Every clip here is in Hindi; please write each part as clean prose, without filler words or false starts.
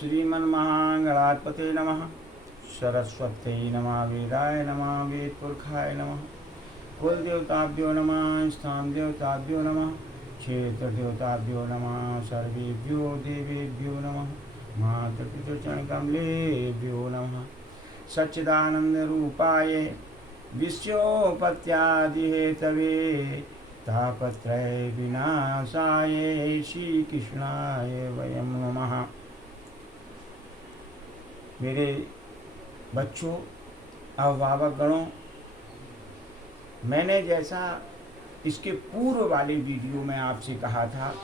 श्रीमन्महागणाधिपते नमः। सरस्वत्यै नमः। वेदाय नमः। वेदपुरखाय नमः। कुलदेवताभ्यो नमः। स्थानदेवताभ्यो नमः। क्षेत्रदेवताभ्यो नमः। सर्वेभ्यो देवेभ्यो नमः। मातृपितृचरणकमलेभ्यो नमः। सच्चिदानन्दरूपाय विश्वोपत्यादिहेतवे तापत्रय विनाशाय श्रीकृष्णाय वयं नमः। मेरे बच्चों, अभिभावक गणों, मैंने जैसा इसके पूर्व वाले वीडियो में आपसे कहा था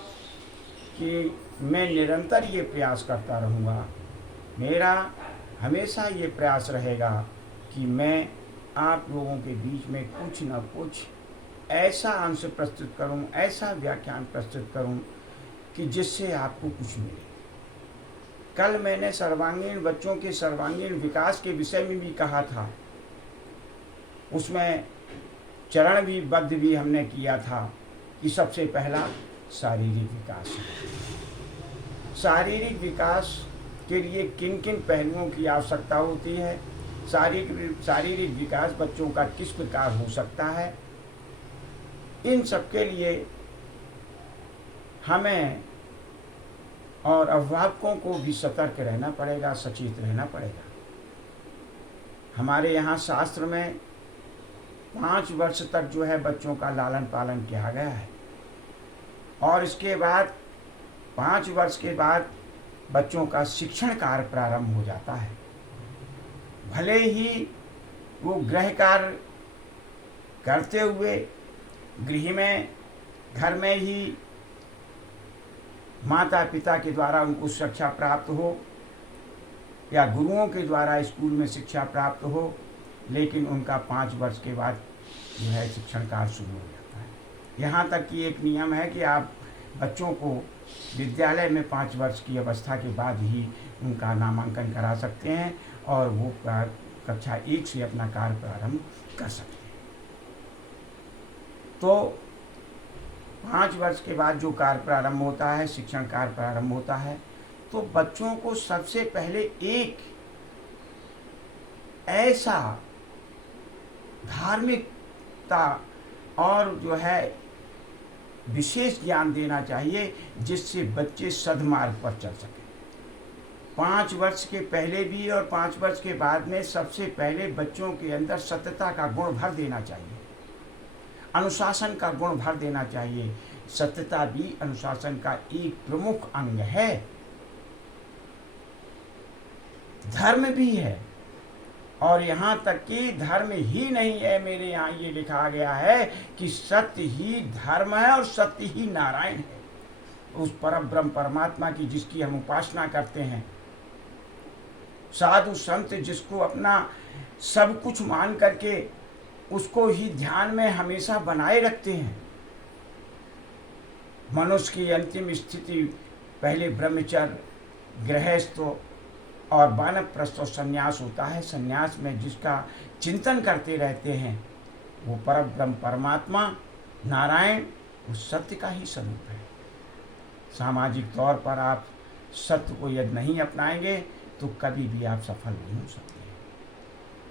कि मैं निरंतर ये प्रयास करता रहूँगा। मेरा हमेशा ये प्रयास रहेगा कि मैं आप लोगों के बीच में कुछ न कुछ ऐसा अंश प्रस्तुत करूं, ऐसा व्याख्यान प्रस्तुत करूं कि जिससे आपको कुछ मिले। कल मैंने सर्वांगीण बच्चों के सर्वांगीण विकास के विषय में भी कहा था। उसमें चरण भी बद्ध भी हमने किया था कि सबसे पहला शारीरिक विकास है। शारीरिक विकास के लिए किन किन पहलुओं की आवश्यकता होती है, शारीरिक विकास बच्चों का किस प्रकार हो सकता है, इन सब के लिए हमें और अभिभावकों को भी सतर्क रहना पड़ेगा, सचेत रहना पड़ेगा। हमारे यहाँ शास्त्र में 5 वर्ष तक जो है बच्चों का लालन पालन किया गया है और इसके बाद 5 वर्ष के बाद बच्चों का शिक्षण कार्य प्रारंभ हो जाता है। भले ही वो गृह कार्य करते हुए गृह में, घर में ही माता पिता के द्वारा उनको शिक्षा प्राप्त हो या गुरुओं के द्वारा स्कूल में शिक्षा प्राप्त हो, लेकिन उनका 5 वर्ष के बाद जो है शिक्षण कार्य शुरू हो जाता है। यहाँ तक कि एक नियम है कि आप बच्चों को विद्यालय में 5 वर्ष की अवस्था के बाद ही उनका नामांकन करा सकते हैं और वो कक्षा 1 से अपना कार्य प्रारंभ कर सकते हैं। तो 5 वर्ष के बाद जो कार्य प्रारंभ होता है, शिक्षण कार्य प्रारंभ होता है, तो बच्चों को सबसे पहले एक ऐसा धार्मिकता और जो है विशेष ज्ञान देना चाहिए जिससे बच्चे सद्मार्ग पर चल सकें। 5 वर्ष के पहले भी और 5 वर्ष के बाद में सबसे पहले बच्चों के अंदर सत्यता का गुण भर देना चाहिए, अनुशासन का गुण भर देना चाहिए। सत्यता भी अनुशासन का एक प्रमुख अंग है, धर्म भी है। और यहाँ तक कि धर्म ही नहीं है, मेरे यहाँ ये लिखा गया है कि सत्य ही धर्म है और सत्य ही नारायण है। उस परब्रह्म परमात्मा की जिसकी हम उपासना करते हैं, साधु संत जिसको अपना सब कुछ मान करके उसको ही ध्यान में हमेशा बनाए रखते हैं। मनुष्य की अंतिम स्थिति पहले ब्रह्मचर्य, गृहस्थ और वानप्रस्थ संन्यास होता है। संन्यास में जिसका चिंतन करते रहते हैं वो परब्रह्म परमात्मा नारायण, उस सत्य का ही स्वरूप है। सामाजिक तौर पर आप सत्य को यदि नहीं अपनाएंगे तो कभी भी आप सफल नहीं हो सकते।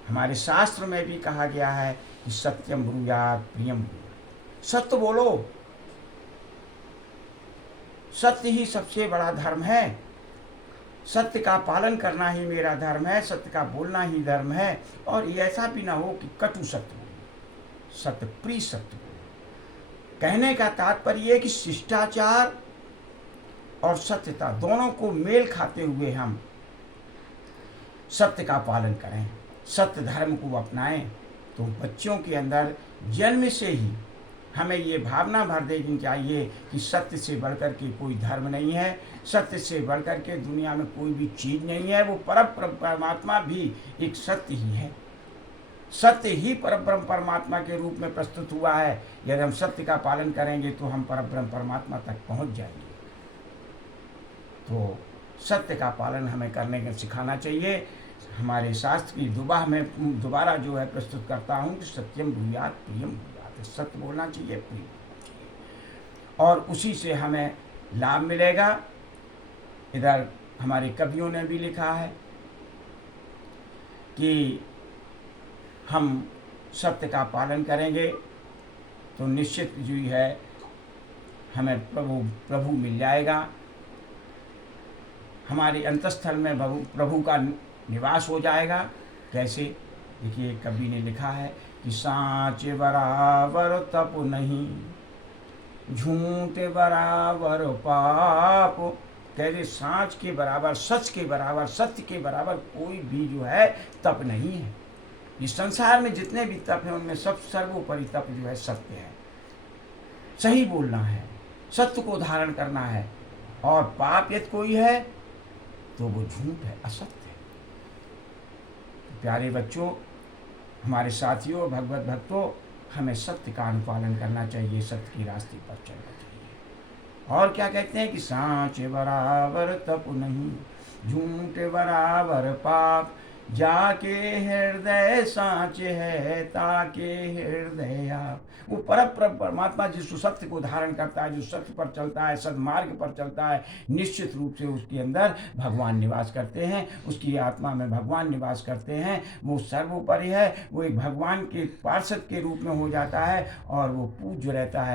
हमारे शास्त्र में भी कहा गया है कि सत्यम ब्रूयात् प्रियम ब्रूयात्, सत्य बोलो। सत्य ही सबसे बड़ा धर्म है। सत्य का पालन करना ही मेरा धर्म है, सत्य का बोलना ही धर्म है। और ऐसा भी ना हो कि कटु सत्य बोलो, सत्य प्रिय सत्य बोलो। कहने का तात्पर्य है कि शिष्टाचार और सत्यता दोनों को मेल खाते हुए हम सत्य का पालन करें, सत्य धर्म को अपनाएं, तो बच्चों के अंदर जन्म से ही हमें ये भावना भर देनी चाहिए कि सत्य से बढ़कर के कोई धर्म नहीं है, सत्य से बढ़कर के दुनिया में कोई भी चीज़ नहीं है। वो परमात्मा भी एक सत्य ही है। सत्य ही परब्रह्म परमात्मा के रूप में प्रस्तुत हुआ है। यदि हम सत्य का पालन करेंगे तो हम परब्रह्म परमात्मा तक पहुंच जाएंगे। तो सत्य का पालन हमें करने का सिखाना चाहिए। हमारे शास्त्र की दोबारा जो है प्रस्तुत करता हूँ कि सत्यम ब्रूयात् प्रियम ब्रूयात्, सत्य बोलना चाहिए, प्रिय बोलना चाहिए, और उसी से हमें लाभ मिलेगा। इधर हमारे कवियों ने भी लिखा है कि हम सत्य का पालन करेंगे तो निश्चित जो है हमें प्रभु मिल जाएगा, हमारे अंतस्थल में प्रभु का निवास हो जाएगा। कैसे? देखिए, कवि ने लिखा है कि सांच बराबर तप नहीं, झूठ बराबर पाप। कहते सांच के बराबर, सच के बराबर, सत्य के बराबर कोई भी जो है तप नहीं है। इस संसार में जितने भी तप हैं उनमें सब सर्वोपरि तप जो है सत्य है। सही बोलना है, सत्य को धारण करना है। और पाप यदि कोई है तो वो झूठ है, असत्य है। तो प्यारे बच्चों, हमारे साथियों, भगवत भक्तों, हमें सत्य का अनुपालन करना चाहिए, सत्य के रास्ते पर चलना चाहिए। और क्या कहते हैं कि सांच बराबर तप नहीं, झूठ बराबर पाप, जाके हृदय सांच है ताके हृदय आप। वो परमात्मा जिस सत्य को धारण करता है, जो सत्य पर चलता है, सद्मार्ग पर चलता है, निश्चित रूप से उसके अंदर भगवान निवास करते हैं, उसकी आत्मा में भगवान निवास करते हैं। वो सर्वोपरि है, वो एक भगवान के पार्षद के रूप में हो जाता है और वो पूज्य रहता है।